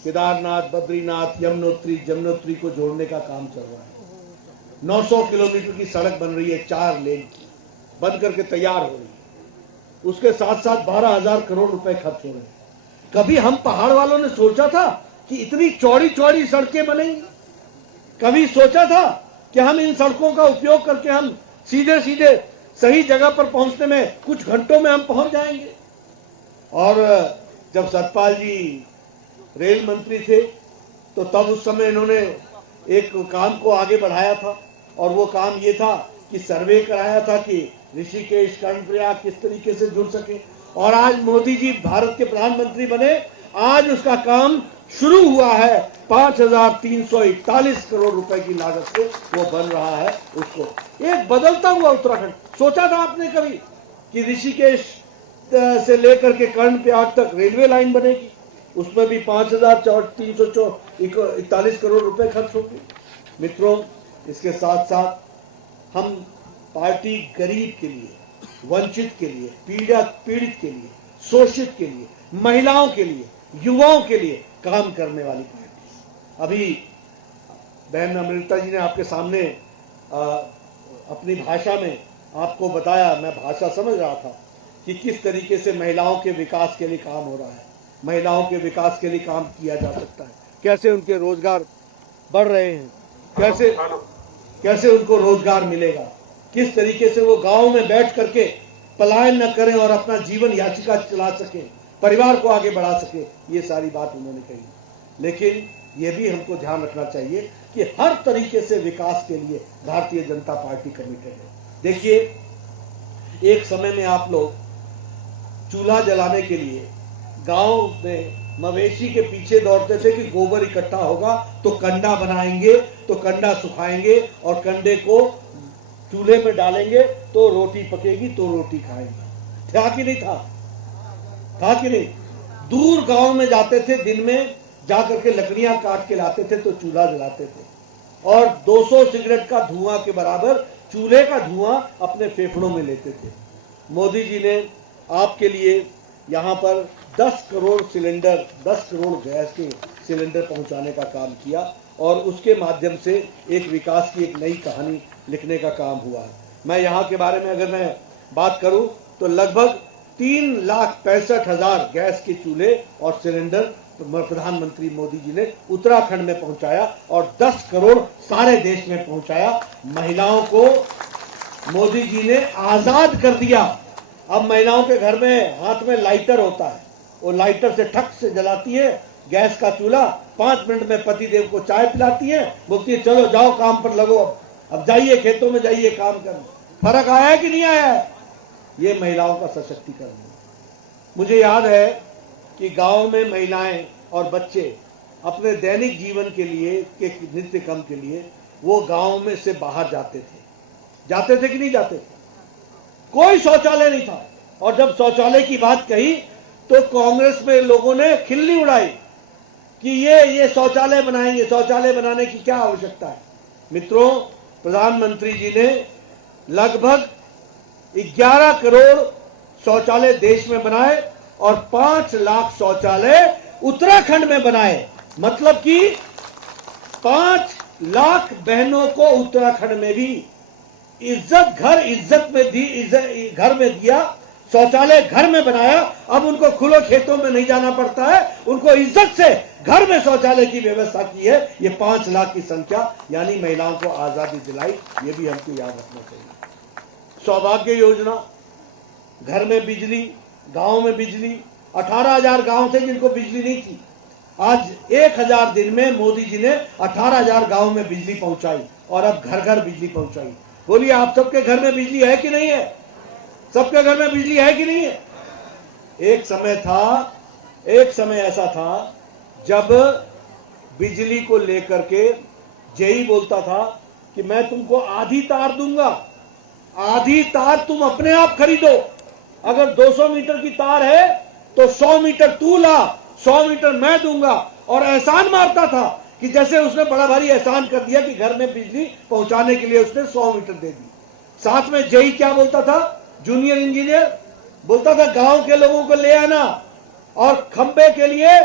केदारनाथ, बद्रीनाथ, यमुनोत्री को जोड़ने का काम चल रहा है। 900 किलोमीटर की सड़क बन रही है, 4 लेन की बन करके तैयार हो रही है। उसके साथ साथ 12,000 करोड़ रुपए खर्च हो रहे हैं। कभी हम पहाड़ वालों ने सोचा था कि इतनी चौड़ी चौड़ी सड़कें बनेंगी? कभी सोचा था कि हम इन सड़कों का उपयोग करके हम सीधे सीधे सही जगह पर पहुंचने में कुछ घंटों में हम पहुंच जाएंगे? और जब सतपाल जी रेल मंत्री थे तो तब उस समय इन्होंने एक काम को आगे बढ़ाया था और वो काम ये था कि सर्वे कराया था कि ऋषिकेश, कर्णप्रयाग किस तरीके से जुड़ सके। और आज मोदी जी भारत के प्रधानमंत्री बने, आज उसका काम शुरू हुआ है। 5,341 करोड़ रुपए की लागत से वो बन रहा है। उसको एक बदलता हुआ उत्तराखंड। सोचा था आपने कभी कि ऋषिकेश से लेकर के कर्णप्रयाग तक रेलवे लाइन बनेगी? उसमें भी 5,341 करोड़ रुपए खर्च होंगे। मित्रों, इसके साथ साथ हम पार्टी गरीब के लिए, वंचित के लिए, पीड़ित के लिए, शोषित के लिए, महिलाओं के लिए, युवाओं के लिए काम करने वाली पार्टी। अभी बहन अमृता जी ने आपके सामने अपनी भाषा में आपको बताया, मैं भाषा समझ रहा था कि किस तरीके से महिलाओं के विकास के लिए काम हो रहा है, महिलाओं के विकास के लिए काम किया जा सकता है, कैसे उनके रोजगार बढ़ रहे हैं, कैसे उनको रोजगार मिलेगा, किस तरीके से वो गांव में बैठ करके पलायन न करें और अपना जीवन याचिका चला सके, परिवार को आगे बढ़ा सके। ये सारी बात उन्होंने कही। लेकिन ये भी हमको ध्यान रखना चाहिए कि हर तरीके से विकास के लिए भारतीय जनता पार्टी कमिटेड है। देखिए, एक समय में आप लोग चूल्हा जलाने के लिए गांव में मवेशी के पीछे दौड़ते थे कि गोबर इकट्ठा होगा तो कंडा बनाएंगे, तो कंडा सुखाएंगे और कंडे को चूल्हे पे डालेंगे तो रोटी पकेगी, तो रोटी खाएंगे। था कि नहीं था? था कि नहीं? दूर गांव में जाते थे, दिन में जाकर के लकड़ियां काट के लाते थे तो चूल्हा जलाते थे और 200 सिगरेट का धुआं के बराबर चूल्हे का धुआं अपने फेफड़ों में लेते थे। मोदी जी ने आपके लिए यहाँ पर 10 करोड़ सिलेंडर, 10 करोड़ गैस के सिलेंडर पहुंचाने का काम किया और उसके माध्यम से एक विकास की एक नई कहानी लिखने का काम हुआ है। मैं यहाँ के बारे में अगर मैं बात करूं तो लगभग 3,65,000 गैस के चूल्हे और सिलेंडर प्रधानमंत्री मोदी जी ने उत्तराखंड में पहुंचाया और 10 करोड़ सारे देश में पहुंचाया। महिलाओं को मोदी जी ने आजाद कर दिया। अब महिलाओं के घर में हाथ में लाइटर होता है, वो लाइटर से ठक से जलाती है गैस का चूल्हा, 5 मिनट में पतिदेव को चाय पिलाती है, बोलती है चलो जाओ काम पर लगो, अब जाइए खेतों में जाइए काम करने। फर्क आया है कि नहीं आया है? ये महिलाओं का सशक्तिकरण है। मुझे याद है कि गांव में महिलाएं और बच्चे अपने दैनिक जीवन के लिए, के नित्य कर्म के लिए वो गांव में से बाहर जाते थे कि नहीं जाते थे? कोई शौचालय नहीं था, और जब शौचालय की बात कही तो कांग्रेस में लोगों ने खिल्ली उड़ाई कि ये शौचालय बनाएंगे, शौचालय बनाने की क्या आवश्यकता है। मित्रों, प्रधानमंत्री जी ने लगभग 11 करोड़ शौचालय देश में बनाए और 5 लाख शौचालय उत्तराखंड में बनाए। मतलब कि 5 लाख बहनों को उत्तराखंड में भी इज्जत में दी, घर में दिया, शौचालय घर में बनाया। अब उनको खुले खेतों में नहीं जाना पड़ता है, उनको इज्जत से घर में शौचालय की व्यवस्था की है। ये 5 लाख की संख्या, यानी महिलाओं को आजादी दिलाई, ये भी हमको याद रखना चाहिए। सौभाग्य योजना, घर में बिजली, गांव में बिजली, 18,000 गांव थे जिनको बिजली नहीं थी। आज 1000 दिन में मोदी जी ने 18,000 गांव में बिजली पहुंचाई और अब घर घर बिजली पहुंचाई। बोलिए, आप सबके घर में बिजली है कि नहीं है? सबके घर में बिजली है कि नहीं है? एक समय ऐसा था जब बिजली को लेकर के जेई बोलता था कि मैं तुमको आधी तार दूंगा, आधी तार तुम अपने आप खरीदो। अगर 200 मीटर की तार है तो 100 मीटर तू ला, 100 मीटर मैं दूंगा। और एहसान मारता था कि जैसे उसने बड़ा भारी एहसान कर दिया कि घर में बिजली पहुंचाने के लिए उसने 100 मीटर दे दी। साथ में जेई क्या बोलता था? जूनियर इंजीनियर बोलता था गांव के लोगों को ले आना, और खंबे के लिए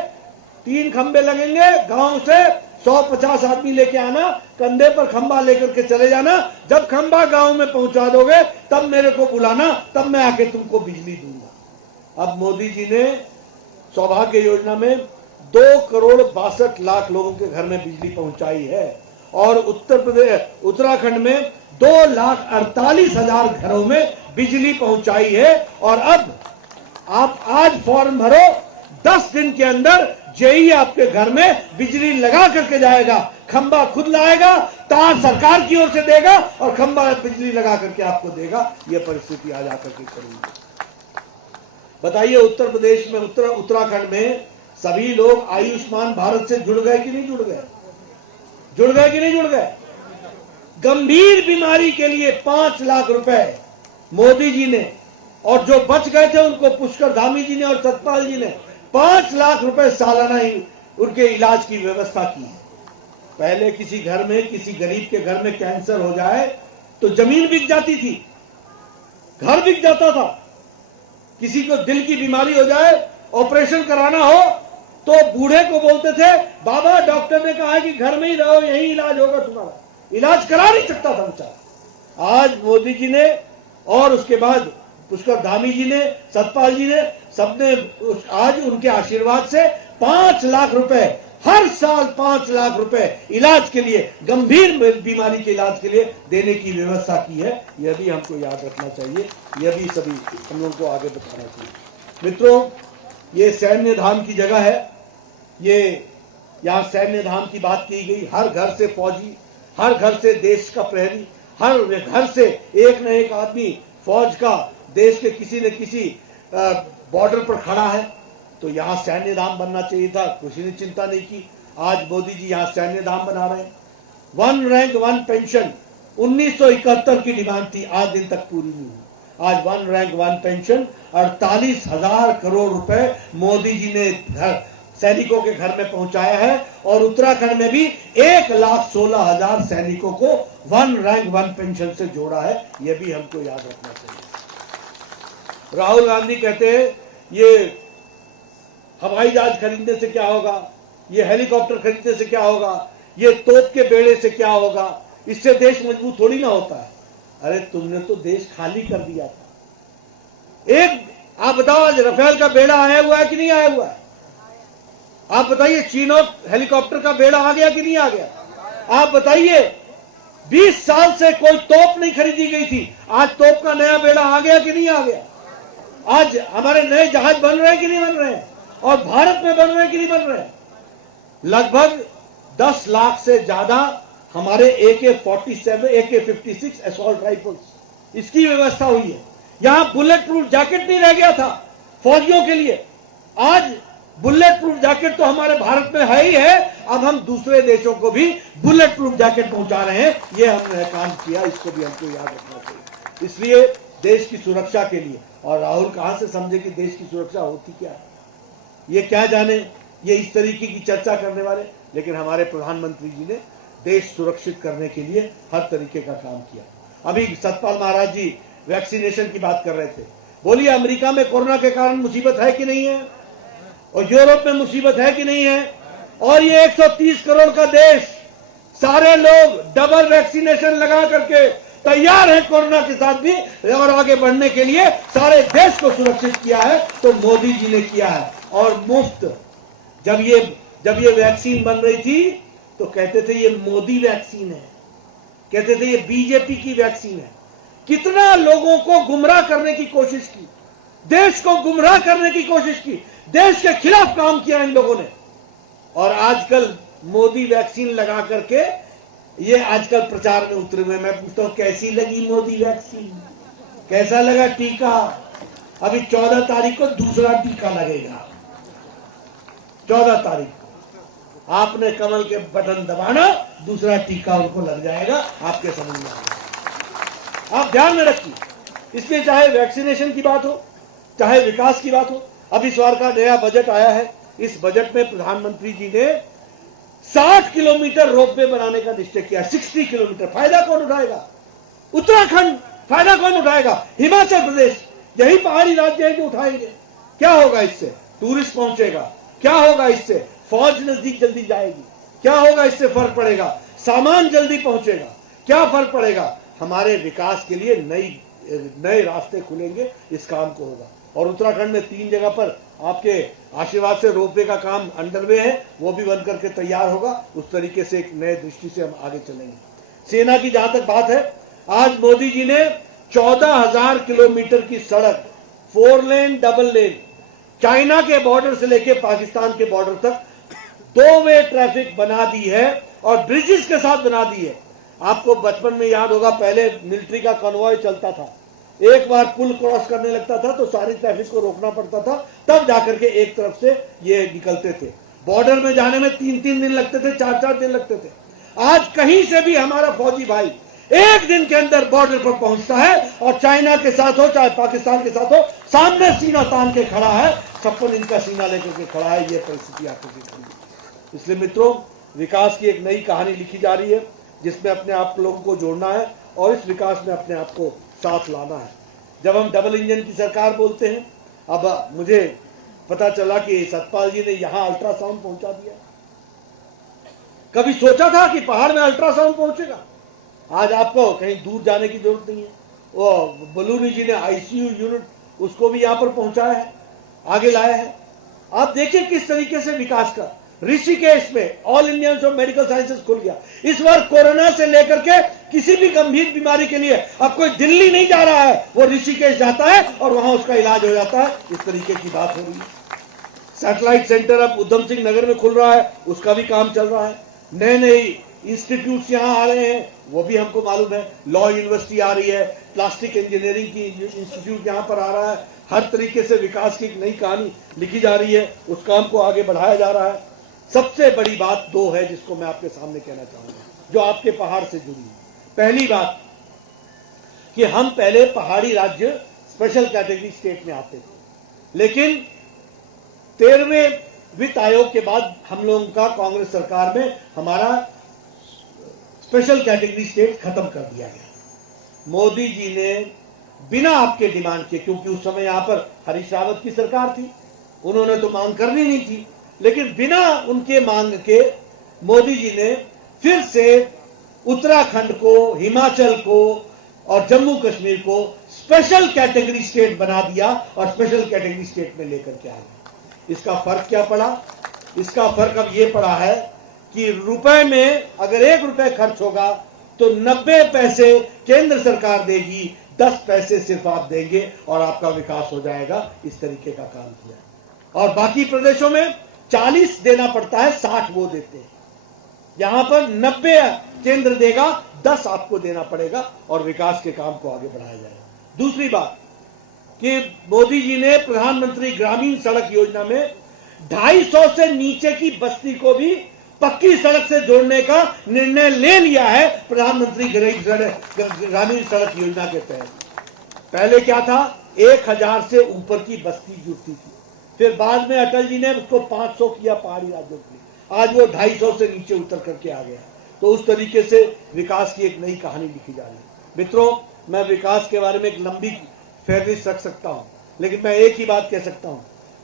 3 खंबे लगेंगे, गांव से 150 आदमी लेके आना, कंधे पर खंबा लेकर के चले जाना, जब खंबा गांव में पहुंचा दोगे तब मेरे को बुलाना, तब मैं आके तुमको बिजली दूंगा। अब मोदी जी ने सौभाग्य योजना में 2 करोड़ 62 लाख लोगों के घर में बिजली पहुंचाई है, और उत्तराखंड में 2,48,000 घरों में बिजली पहुंचाई है। और अब आप आज फॉर्म भरो, 10 दिन के अंदर जेई आपके घर में बिजली लगा करके जाएगा, खंबा खुद लाएगा, तार सरकार की ओर से देगा और खंबा बिजली लगा करके आपको देगा। यह परिस्थिति आज आकर के करेंगे। बताइए, उत्तर प्रदेश में, उत्तराखंड में सभी लोग आयुष्मान भारत से जुड़ गए कि नहीं जुड़ गए? जुड़ गए कि नहीं जुड़ गए? गंभीर बीमारी के लिए 5 लाख रुपए मोदी जी ने, और जो बच गए थे उनको पुष्कर धामी जी ने और सतपाल जी ने 5 लाख रुपए सालाना उनके इलाज की व्यवस्था की है। पहले किसी घर में, किसी गरीब के घर में कैंसर हो जाए तो जमीन बिक जाती थी, घर बिक जाता था। किसी को दिल की बीमारी हो जाए, ऑपरेशन कराना हो, तो बूढ़े को बोलते थे बाबा डॉक्टर ने कहा है कि घर में ही रहो, यही इलाज होगा तुम्हारा। इलाज करा नहीं सकता था बेचारा। आज मोदी जी ने और उसके बाद पुष्कर धामी जी ने, सतपाल जी ने, सबने आज उनके आशीर्वाद से 5 लाख रुपए हर साल 5 लाख रुपए इलाज के लिए, गंभीर बीमारी के इलाज के लिए देने की व्यवस्था की है। यह भी हमको याद रखना चाहिए, यह भी सभी हम लोगों को आगे बताना चाहिए। मित्रों, ये सैन्य धाम की जगह है, ये यहाँ सैन्य धाम की बात की गई। हर घर से फौजी, हर घर से देश का प्रहरी, हर घर से एक न एक आदमी फौज का देश के किसी न किसी बॉर्डर पर खड़ा है। तो यहाँ सैन्य धाम बनना चाहिए था, किसी ने चिंता नहीं की। आज मोदी जी यहाँ सैन्य धाम बना रहे हैं। 1 रैंक 1 पेंशन 1971 की डिमांड थी, आज दिन तक पूरी नहीं हुई। आज 1 रैंक 1 पेंशन 48,000 करोड़ रुपए मोदी जी ने सैनिकों के घर में पहुंचाया है, और उत्तराखंड में भी 1,16,000 सैनिकों को 1 रैंक 1 पेंशन से जोड़ा है। यह भी हमको याद रखना चाहिए। राहुल गांधी कहते हैं ये हवाई जहाज खरीदने से क्या होगा, ये हेलीकॉप्टर खरीदने से क्या होगा, ये तोप के बेड़े से क्या होगा, इससे देश मजबूत थोड़ी ना होता है। अरे तुमने तो देश खाली कर दिया था। आप बताओ, आज राफेल का बेड़ा आया हुआ है कि नहीं आया हुआ है? आप बताइए, चीनोक हेलीकॉप्टर का बेड़ा आ गया कि नहीं आ गया? आप बताइए, 20 साल से कोई तोप नहीं खरीदी गई थी, आज तोप का नया बेड़ा आ गया कि नहीं आ गया? आज हमारे नए जहाज बन रहे हैं कि नहीं बन रहे हैं, और भारत में बन रहे हैं कि नहीं बन रहे हैं। लगभग 10 लाख से ज्यादा हमारे AK-47, AK-56 असॉल्ट राइफल्स, इसकी व्यवस्था हुई है। यहां बुलेट प्रूफ जैकेट नहीं रह गया था फौजियों के लिए, आज बुलेट प्रूफ जैकेट तो हमारे भारत में है ही है। अब हम दूसरे देशों को भी बुलेट प्रूफ जैकेट पहुंचा रहे हैं। ये हमने काम किया, इसको भी हमको याद रखना चाहिए। इसलिए देश की सुरक्षा के लिए, और राहुल कहां से समझे कि देश की सुरक्षा होती क्या है, ये क्या जाने, ये इस तरीके की चर्चा करने वाले। लेकिन हमारे प्रधानमंत्री जी ने देश सुरक्षित करने के लिए हर तरीके का काम किया। अभी सतपाल महाराज जी वैक्सीनेशन की बात कर रहे थे। बोलिए, अमेरिका में कोरोना के कारण मुसीबत है कि नहीं है, और यूरोप में मुसीबत है कि नहीं है, और ये 130 करोड़ का देश, सारे लोग डबल वैक्सीनेशन लगा करके तैयार है कोरोना के साथ भी और आगे बढ़ने के लिए। सारे देश को सुरक्षित किया है तो मोदी जी ने किया है, और मुफ्त। जब ये वैक्सीन बन रही थी तो कहते थे ये मोदी वैक्सीन है, कहते थे ये बीजेपी की वैक्सीन है। कितना लोगों को गुमराह करने की कोशिश की, देश को गुमराह करने की कोशिश की, देश के खिलाफ काम किया इन लोगों ने। और आजकल मोदी वैक्सीन लगा करके ये आजकल प्रचार में उतरे हुए। मैं पूछता हूं, कैसी लगी मोदी वैक्सीन, कैसा लगा टीका? अभी 14 तारीख को दूसरा टीका लगेगा। 14 तारीख को आपने कमल के बटन दबाना, दूसरा टीका उनको लग जाएगा, आपके समझ में आएगा। आप ध्यान में रखिए। इसलिए चाहे वैक्सीनेशन की बात हो, चाहे विकास की बात हो। अब इस बार का नया बजट आया है, इस बजट में प्रधानमंत्री जी ने 60 किलोमीटर रोपवे बनाने का निश्चय किया। 60 किलोमीटर। फायदा कौन उठाएगा? उत्तराखंड। फायदा कौन उठाएगा? हिमाचल प्रदेश। यही पहाड़ी राज्य है जो उठाएंगे। क्या होगा इससे? टूरिस्ट पहुंचेगा। क्या होगा इससे? फौज नजदीक जल्दी जाएगी। क्या होगा इससे? फर्क पड़ेगा। सामान जल्दी पहुंचेगा। क्या फर्क पड़ेगा? हमारे विकास के लिए नए रास्ते खुलेंगे। इस काम को होगा। और उत्तराखंड में 3 जगह पर आपके आशीर्वाद से रोपवे का काम अंडरवे है, वो भी बन करके तैयार होगा। उस तरीके से एक नए दृष्टि से हम आगे चलेंगे। सेना की जहां तक बात है, आज मोदी जी ने 14,000 किलोमीटर की सड़क, 4 लेन डबल लेन, चाइना के बॉर्डर से लेकर पाकिस्तान के बॉर्डर तक 2 वे ट्रैफिक बना दी है, और ब्रिजेस के साथ बना दी है। आपको बचपन में याद होगा, पहले मिलिट्री का कॉन्वॉय चलता था, एक बार पुल क्रॉस करने लगता था तो सारी ट्रैफिक को रोकना पड़ता था, तब जाकर के एक तरफ से ये निकलते थे। बॉर्डर में जाने में 3-3 दिन लगते थे, 4-4 दिन लगते थे। आज कहीं से भी हमारा फौजी भाई 1 दिन के अंदर बॉर्डर पर पहुंचता है, और चाइना के साथ हो चाहे पाकिस्तान के साथ हो, सामने सीना तान के खड़ा है, 56 इंच का सीना लेकर के खड़ा है। ये परिस्थिति आपको दिख रही है। इसलिए मित्रों, विकास की एक नई कहानी लिखी जा रही है, जिसमें अपने आप लोगों को जोड़ना है और इस विकास में अपने आप को साथ लाना है। जब हम डबल इंजन की सरकार बोलते हैं, अब मुझे पता चला कि सतपाल जी ने यहां अल्ट्रासाउंड पहुंचा दिया। कभी सोचा था कि पहाड़ में अल्ट्रासाउंड पहुंचेगा? आज आपको कहीं दूर जाने की जरूरत नहीं है। वो बलूनी जी ने ICU यूनिट उसको भी यहां पर पहुंचाया है, आगे लाया है। आप देखिए किस तरीके से विकास का। ऋषिकेश में all India institute of medical sciences खुल गया। इस बार कोरोना से लेकर के किसी भी गंभीर बीमारी के लिए अब कोई दिल्ली नहीं जा रहा है, वो ऋषिकेश जाता है और वहां उसका इलाज हो जाता है। इस तरीके की बात हो रही है। सैटेलाइट सेंटर अब उधम सिंह नगर में खुल रहा है, उसका भी काम चल रहा है। नए इंस्टीट्यूट यहाँ आ रहे हैं, वो भी हमको मालूम है। लॉ यूनिवर्सिटी आ रही है, प्लास्टिक इंजीनियरिंग की इंस्टीट्यूट यहाँ पर आ रहा है। हर तरीके से विकास की एक नई कहानी लिखी जा रही है, उस काम को आगे बढ़ाया जा रहा है। सबसे बड़ी बात 2 है जिसको मैं आपके सामने कहना चाहूंगा, जो आपके पहाड़ से जुड़ी है। पहली बात कि हम पहले पहाड़ी राज्य स्पेशल कैटेगरी स्टेट में आते थे, लेकिन 13वें वित्त आयोग के बाद हम लोगों का कांग्रेस सरकार में हमारा स्पेशल कैटेगरी स्टेट खत्म कर दिया गया। मोदी जी ने बिना आपके डिमांड के, क्योंकि उस समय यहां पर हरीश रावत की सरकार थी, उन्होंने तो मांग करनी नहीं थी, लेकिन बिना उनके मांग के मोदी जी ने फिर से उत्तराखंड को, हिमाचल को और जम्मू कश्मीर को स्पेशल कैटेगरी स्टेट बना दिया और स्पेशल कैटेगरी स्टेट में लेकर के आए। इसका फर्क क्या पड़ा? इसका फर्क अब ये पड़ा है कि रुपए में अगर 1 रुपए खर्च होगा तो 90 पैसे केंद्र सरकार देगी, 10 पैसे सिर्फ आप देंगे और आपका विकास हो जाएगा। इस तरीके का काम किया। और बाकी प्रदेशों में 40 देना पड़ता है, 60 वो देते हैं। यहां पर 90 केंद्र देगा, 10 आपको देना पड़ेगा और विकास के काम को आगे बढ़ाया जाएगा। दूसरी बात कि मोदी जी ने प्रधानमंत्री ग्रामीण सड़क योजना में 250 से नीचे की बस्ती को भी पक्की सड़क से जोड़ने का निर्णय ले लिया है प्रधानमंत्री ग्रामीण सड़क योजना के तहत। पहले क्या था, 1000 से ऊपर की बस्ती जुड़ती थी, फिर बाद में अटल जी ने उसको 500 किया पहाड़ी राज्यों के लिए, आज वो 250 से नीचे उतर करके आ गया। तो उस तरीके से विकास की एक नई कहानी लिखी जा रही है। मित्रों, मैं विकास के बारे में एक लंबी फहरिस्त रख सकता हूं, लेकिन मैं एक ही बात कह सकता हूं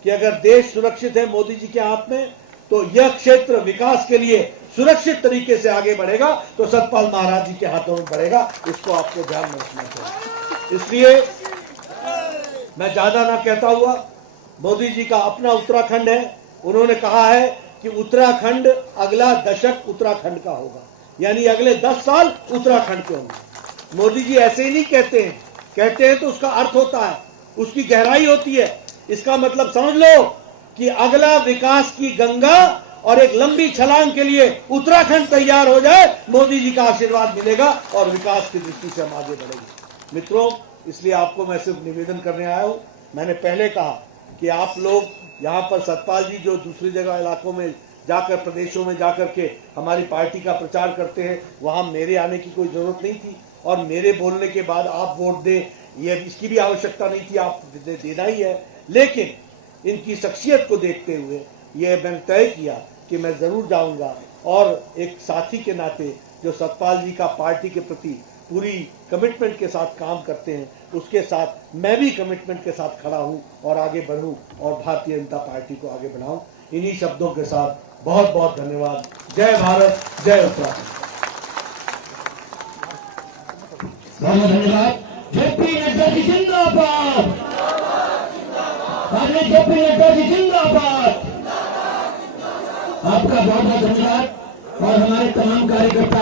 कि अगर देश सुरक्षित है मोदी जी के हाथ में, तो यह क्षेत्र विकास के लिए सुरक्षित तरीके से आगे बढ़ेगा तो सतपाल महाराज जी के हाथों में बढ़ेगा। इसको आपको ध्यान में रखना चाहिए। इसलिए मैं ज्यादा ना कहता हुआ, मोदी जी का अपना उत्तराखंड है, उन्होंने कहा है कि उत्तराखंड अगला दशक उत्तराखंड का होगा, यानी अगले 10 साल उत्तराखंड के होंगे। मोदी जी ऐसे ही नहीं कहते हैं, कहते हैं तो उसका अर्थ होता है, उसकी गहराई होती है। इसका मतलब समझ लो कि अगला विकास की गंगा और एक लंबी छलांग के लिए उत्तराखंड तैयार हो जाए, मोदी जी का आशीर्वाद मिलेगा और विकास की दृष्टि से हम आगे बढ़ेंगे। मित्रों, इसलिए आपको मैं सिर्फ निवेदन करने आया हूं। मैंने पहले कहा कि आप लोग यहाँ पर सतपाल जी जो दूसरी जगह इलाकों में जाकर, प्रदेशों में जाकर के हमारी पार्टी का प्रचार करते हैं, वहां मेरे आने की कोई जरूरत नहीं थी और मेरे बोलने के बाद आप वोट दें, ये इसकी भी आवश्यकता नहीं थी, आप देना ही है। लेकिन इनकी शख्सियत को देखते हुए ये मैंने तय किया कि मैं जरूर जाऊंगा और एक साथी के नाते जो सतपाल जी का पार्टी के प्रति पूरी कमिटमेंट के साथ काम करते हैं, उसके साथ मैं भी कमिटमेंट के साथ खड़ा हूं और आगे बढ़ूं और भारतीय जनता पार्टी को आगे बढ़ाऊं। इन्हीं शब्दों के साथ बहुत बहुत धन्यवाद। जय भारत, जय उत्तराखंड। बहुत धन्यवाद। जेपी नड्डा जी जिंदाबाद, जेपी नड्डा जी जिंदाबाद। आपका बहुत बहुत धन्यवाद और हमारे तमाम कार्यकर्ता